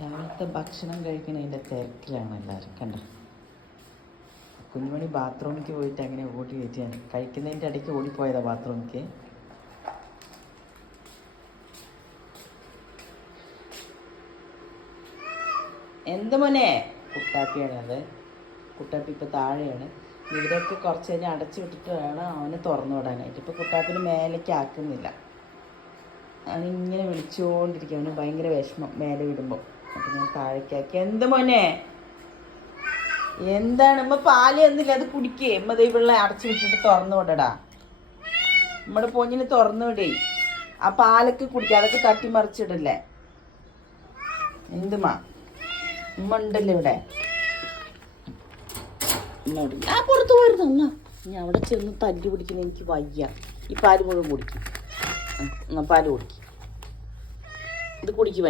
രാവിലത്തെ ഭക്ഷണം കഴിക്കണതിന്റെ തിരക്കിലാണ് എല്ലാവരും. കണ്ട? കുഞ്ഞുമണി ബാത്റൂമിലേക്ക് പോയിട്ട് അങ്ങനെ ഓടി കയറ്റിയാണ് കഴിക്കുന്നതിന്റെ ഇടയ്ക്ക് ഓടിപ്പോയതാ ബാത്റൂമിലേക്ക് എന്ത് മോനെ? കുട്ടാപ്പിയാണ് അത്. കുട്ടാപ്പി ഇപ്പോൾ താഴെയാണ്. ഇവിടെയൊക്കെ കുറച്ച് കഴിഞ്ഞ് അടച്ചു വിട്ടിട്ട് വേണം അവനെ തുറന്നു വിടാനായിട്ട്. ഇപ്പോൾ കുട്ടാപ്പിന് മേലേക്ക് ആക്കുന്നില്ല. അവനിങ്ങനെ വിളിച്ചുകൊണ്ടിരിക്കും അവന് ഭയങ്കര വിഷമം മേലെ വിടുമ്പോൾ അപ്പം ഞാൻ താഴേക്കാക്കി. എന്ത് മോനെ? എന്താണ്? ഉമ്മ പാൽ എന്നില്ല അത് കുടിക്കേ. ഉമ്മ ദൈ വെള്ളം അടച്ചു വിട്ടിട്ട് തുറന്നു വിടടാ. നമ്മുടെ പൊഞ്ഞിന് തുറന്നു വിടേ. ആ പാലൊക്കെ കുടിക്കുക അതൊക്കെ തട്ടിമറിച്ചിടല്ലേ എന്തുമാ? ഉമ്മ ഉണ്ടല്ലോ ഇവിടെ. ആ പുറത്ത് പോയിരുന്നു അല്ല ഞാൻ അവിടെ ചെന്ന് തല്ലി പിടിക്കുന്ന എനിക്ക് വയ്യ. ഈ പാൽ മുഴുവൻ കുടിക്കും. പാൽ കുടിക്കും. ഇത് കുടിക്കും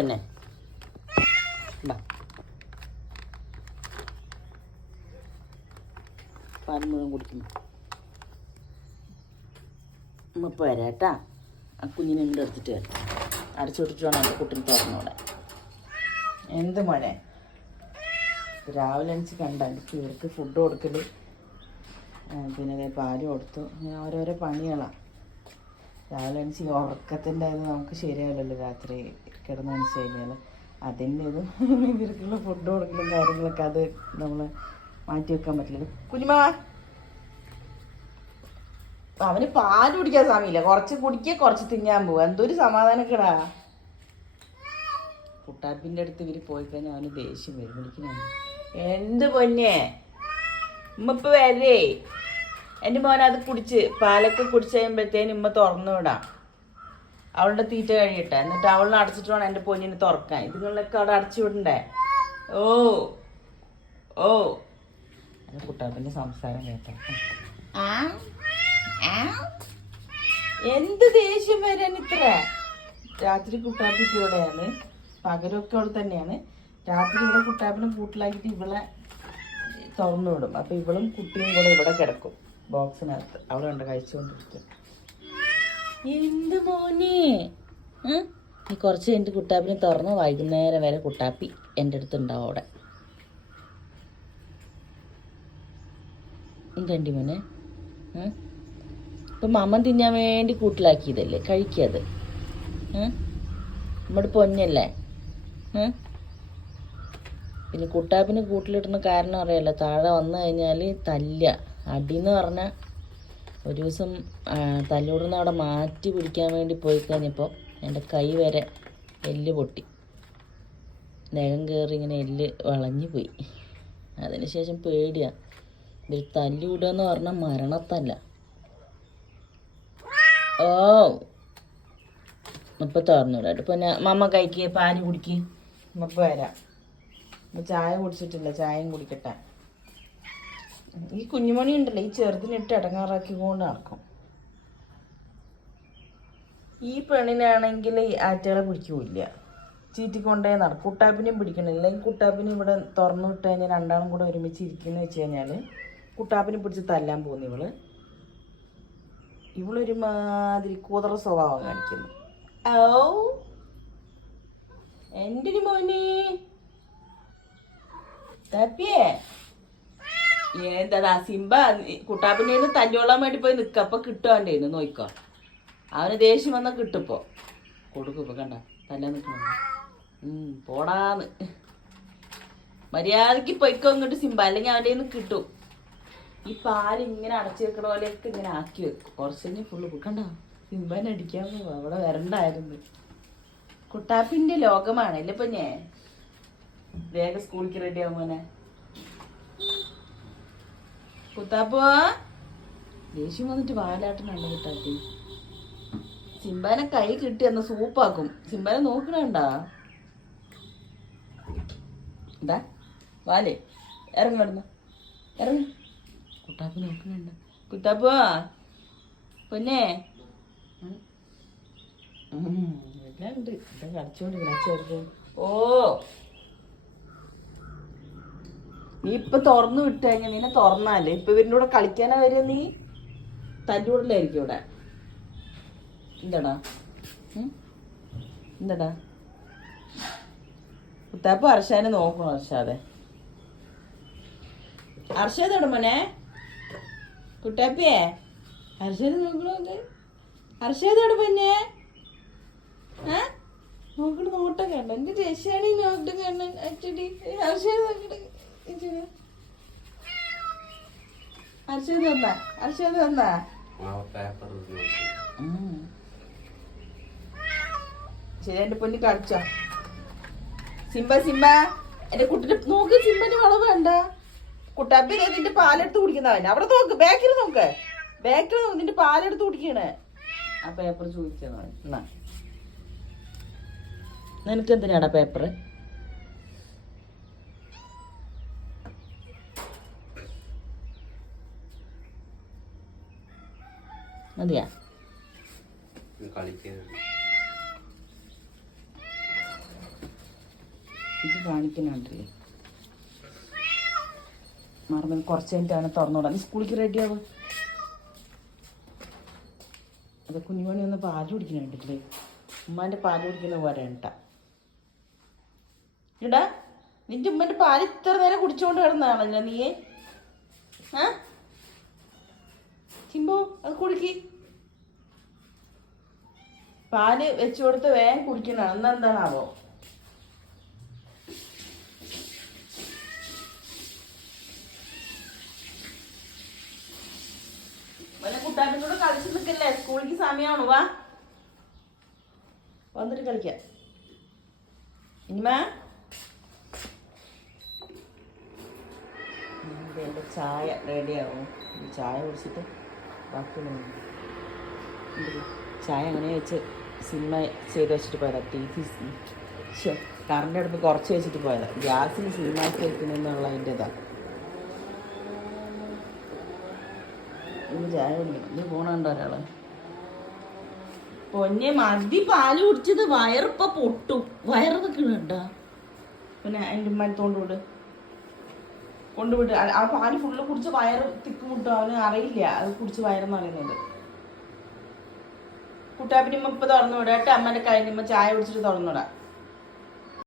പാൽ മുഴുവൻ കുടിക്കുന്നു. ഉമ്മ ഇപ്പോൾ വരാം കേട്ടാ. ആ കുഞ്ഞിനെ ഇങ്ങോട്ട് എടുത്തിട്ട് വരാം. അടച്ചു വിട്ടിട്ട് വേണം എന്റെ കുട്ടിന് തുറന്നോടെ എന്ത് മോനെ? രാവിലെ എനിക്ക് കണ്ട. ഇവർക്ക് ഫുഡ് കൊടുക്കൽ പിന്നെ പാൽ കൊടുത്തു. ഇങ്ങനെ ഓരോരോ പണികളാണ് രാവിലെ എനിക്ക് ഉറക്കത്തിന്റെ അത് നമുക്ക് ശരിയാവില്ലല്ലോ രാത്രി കിടന്ന് വെച്ച് കഴിഞ്ഞാൽ അതിന്റെ ഇവർക്കുള്ള ഫുഡ് കൊടുക്കലും കാര്യങ്ങളൊക്കെ അത് നമ്മൾ മാറ്റി വെക്കാൻ പറ്റില്ല. കുഞ്ഞുമാ. അവന് പാൽ കുടിക്കാൻ സമയമില്ല. കുറച്ച് കുടിക്കുക കുറച്ച് തിന്നാൻ പോവുക എന്തൊരു സമാധാനക്കെടാ. കുട്ടാപ്പിന്റെ അടുത്ത് ഇവർ പോയി കഴിഞ്ഞാൽ അവന് ദേഷ്യം വരും. വിളിക്കണേ? എന്ത് പൊന്നെ? ഉമ്മ വരേ. എന്റെ മോൻ അത് കുടിച്ച് പാലൊക്കെ കുടിച്ച് കഴിയുമ്പോഴത്തേനും ഉമ്മ തുറന്നു വിടാം. അവളുടെ തീറ്റ കഴിയട്ടെ എന്നിട്ട് അവളിനെ അടച്ചിട്ട് വേണം എന്റെ പൊന്നിനെ തുറക്കാൻ. ഇതുങ്ങളിലൊക്കെ അവിടെ അടച്ചു വിടണ്ടേ? ഓ ഓ. എന്റെ കുട്ടാപ്പിന്റെ സംസാരം കേട്ടോ? എന്ത് ദേഷ്യം വരാൻ ഇത്ര? രാത്രി കുട്ടാപ്പി ഇവിടെയാണ്. പകരമൊക്കെ അവിടെ തന്നെയാണ്. രാത്രി ഇവിടെ കുട്ടാപ്പിനെ കൂട്ടിലാക്കിയിട്ട് ഇവളെ തുറന്നു വിടും. അപ്പൊ ഇവളും കുട്ടിയും കൂടെ ഇവിടെ കിടക്കും. ബോക്സിനകത്ത്. അവളുണ്ട് കഴിച്ചുകൊണ്ടിരിക്കും എന്ത് മോനെ? നീ കുറച്ച് കഴിഞ്ഞിട്ട് കുട്ടാപ്പിനെ തുറന്ന് വൈകുന്നേരം വരെ കുട്ടാപ്പി എന്റെ അടുത്ത് ഉണ്ടാവും അവിടെ. എന്തണ്ടി മോനെ? ഇപ്പം മമ്മൻ തിന്നാൻ വേണ്ടി കൂട്ടിലാക്കിയതല്ലേ? കഴിക്കത്. നമ്മുടെ പൊന്നല്ലേ? പിന്നെ കുട്ടാപ്പിന് കൂട്ടിലിടുന്ന കാരണം അറിയാലോ താഴെ വന്നു കഴിഞ്ഞാൽ തല്ല അടിയെന്ന് പറഞ്ഞാൽ ഒരു ദിവസം തല്ലൂടുന്ന അവിടെ മാറ്റി പിടിക്കാൻ വേണ്ടി പോയി കഴിഞ്ഞപ്പോൾ എന്റെ കൈ വരെ എല്ല് പൊട്ടി. നഖം കയറി ഇങ്ങനെ എല്ല് വളഞ്ഞു പോയി. അതിനുശേഷം പേടിയാണ് ഇതിൽ തല്ലിവിടുക എന്ന് പറഞ്ഞാൽ മരണത്തല്ല. ഓ. ഇപ്പം തുറന്നു വിടാം ഞാൻ മമ്മ കഴിക്കുക പാൽ കുടിക്കുക ഇപ്പം വരാം. ഇപ്പൊ ചായ കുടിച്ചിട്ടില്ല ചായയും കുടിക്കട്ടെ. ഈ കുഞ്ഞുമണി ഉണ്ടല്ലോ ഈ ചെറുതിനിട്ട് അടങ്ങാറാക്കി കൊണ്ട് നടക്കും. ഈ പെണ്ണിനാണെങ്കിൽ ആറ്റകളെ പിടിക്കൂല ചീറ്റിക്കൊണ്ടേ നടക്കും. കുട്ടാപ്പിനെയും പിടിക്കണില്ല അല്ലെങ്കിൽ കുട്ടാപ്പിനെ ഇവിടെ തുറന്നു വിട്ട് കഴിഞ്ഞാൽ രണ്ടാളും കൂടെ ഒരുമിച്ച് ഇരിക്കുന്നു വെച്ച് കഴിഞ്ഞാൽ കുട്ടാപ്പിനെ പിടിച്ച് തല്ലാൻ പോകുന്നു ഇവൾ. ഇവളൊരു മാതിരി കൂതറ സ്വഭാവം കാണിക്കുന്നു. ഓ എന്റെ മോനെ? തപ്പിയേ? എന്താ സിംബ കുട്ടാപ്പിന്റെ കയ്യിൽ നിന്ന് തല്ലുകൊള്ളാൻ വേണ്ടി പോയി നിൽക്കുക അപ്പൊ കയ്യിൽ നിന്ന് നോക്കോ അവന് ദേഷ്യം വന്നാൽ കിട്ടുപ്പോ കൊടുക്കും ഇപ്പൊ കണ്ട? നിക്കണ ഉം പോടാന്ന്. മര്യാദയ്ക്ക് പൊയ്ക്കോ ഇങ്ങോട്ട് സിംബ. അല്ലെങ്കിൽ നിന്ന് കിട്ടും. ഈ പാൽ ഇങ്ങനെ അടച്ചു വെക്കണ പോലെയൊക്കെ ഇങ്ങനെ ആക്കി വെക്കും. കുറച്ച് ഫുള്ള് കണ്ട? സിംബനെ അടിക്കാൻ അവിടെ വരണ്ടായിരുന്നു. കുട്ടാപ്പിന്റെ ലോകമാണല്ലേ ഇപ്പൊ ഞാൻ വേഗം സ്കൂളിക്ക് റെഡി ആവും മോനെ. കുത്താപ്പോ? ദേഷ്യം വന്നിട്ട് വാലാട്ടനുണ്ട് കുട്ടാപ്പി സിംബാനെ കൈ കിട്ടി എന്ന സൂപ്പാക്കും. സിംബാനെ നോക്കണണ്ട? എന്താ വാലേ ഇറങ്ങി കിടന്നു ഇറങ്ങി. കുട്ടാപ്പി നോക്കണുണ്ട്. കുട്ടാപ്പോ പൊന്നെ. ഓ. നീ ഇപ്പൊ തുറന്നു വിട്ട് കഴിഞ്ഞാൽ നിന്നെ തുറന്നാലേ? ഇപ്പൊ ഇവരുടെ കൂടെ കളിക്കാനാ വരിക നീ? തല്ലൂടലായിരിക്കും ഇവിടെ. എന്താടാ? എന്താടാ കുട്ടാപ്പ് അർഷാനെ നോക്കണം അർഷാദ്. എവിടെ മോനെ? കുട്ടാപ്പിയേ? അർഷാനെ അർഷാദ് എവിടെ പൊന്നെ? നോക്കണ നോട്ടം കണ്ട? എന്റെ രക്ഷാണി നോട്ടം കണ്ട അച്ചടി അർഷാദ് നോക്കണ അർഷാദ് വന്നാ പേപ്പർ ഉം. ശരി എന്റെ പൊന്നി കളിച്ചോ. Simba Simba. എന്റെ കുട്ടിന്റെ നോക്ക് സിംബന് വളവ് വേണ്ട. കുട്ടാപ്പി നിന്റെ പാലെടുത്ത് കുടിക്കുന്നവൻ അവിടെ നോക്ക് ബാക്കിൽ നോക്ക്. ബാക്കിൽ നോക്ക് നിന്റെ പാലെടുത്ത് കുടിക്കണേ. ആ പേപ്പർ ചോദിക്കുന്നവൻ എന്നാ. നിനക്ക് എന്തിനാടാ പേപ്പർ മതിയാ. ഇത് കാണിക്കുന്നുണ്ടല്ലേ മറന്നത് കുറച്ച് കഴിഞ്ഞിട്ടാണ് തുറന്നുവിടാം നീ സ്കൂളിലേക്ക് റെഡിയാവും അത് കുഞ്ഞുമണി ഒന്ന് പാൽ കുടിക്കുന്നുണ്ടല്ലേ ഉമ്മാന്റെ പാൽ കുടിക്കുന്ന പോലെ കേട്ടാ ഇടാ നിന്റെ ഉമ്മന്റെ പാൽ ഇത്ര നേരം കുടിച്ചോണ്ട് കിടന്നാണല്ലോ നീ ആ? ചിമ്പോ അത് കുടിക്ക്. പാൽ വെച്ചു കൊടുത്ത് വേഗം കുടിക്കണം. എന്നെന്താണാവോ വല്ല കുട്ടാപ്പിന്റെ കൂടെ കളിച്ച് നിൽക്കല്ലേ? സ്കൂളിക്ക് സമയമാണ്? വാ. വന്നിട്ട് കളിക്കാം. ഇനിമ. എന്റെ ചായ റെഡിയാവും ചായ കുടിച്ചിട്ട് ചായ അങ്ങനെ വെച്ച് സിനിമ ചെയ്ത് വെച്ചിട്ട് പോയതാ? ടി സി കറണ്ട് അടുപ്പ് കുറച്ച് വെച്ചിട്ട് പോയതാ. ഗ്യാസിൽ സിനിമ അതിന്റെ ഇതാ. ചായ കുടിക്കണം. നീ പോണുണ്ടോ ഒരാൾ. പൊന്നെ മതി പാൽ കുടിച്ചത് വയറിപ്പ പൊട്ടും. വയറ് നിൽക്കണുണ്ടോ പിന്നെ അതിന്റെ മരത്തോണ്ട് കൊണ്ടുവിട് കൊണ്ടുവിട്ട്. ആ- പാൽ ഫുള്ള് കുടിച്ച് വയറ് തിക്കുമുട്ടും. അവന് അറിയില്ല. അത് കുടിച്ച് വയറെന്ന് പറയുന്നത്. കുട്ടാപ്പിനിമ്മ ഇപ്പൊ തുറന്നു വിടാം കേട്ടോ അമ്മേന്റെ കഴിഞ്ഞുമ്പോ ചായ കുടിച്ചിട്ട് തുറന്നു വിടാം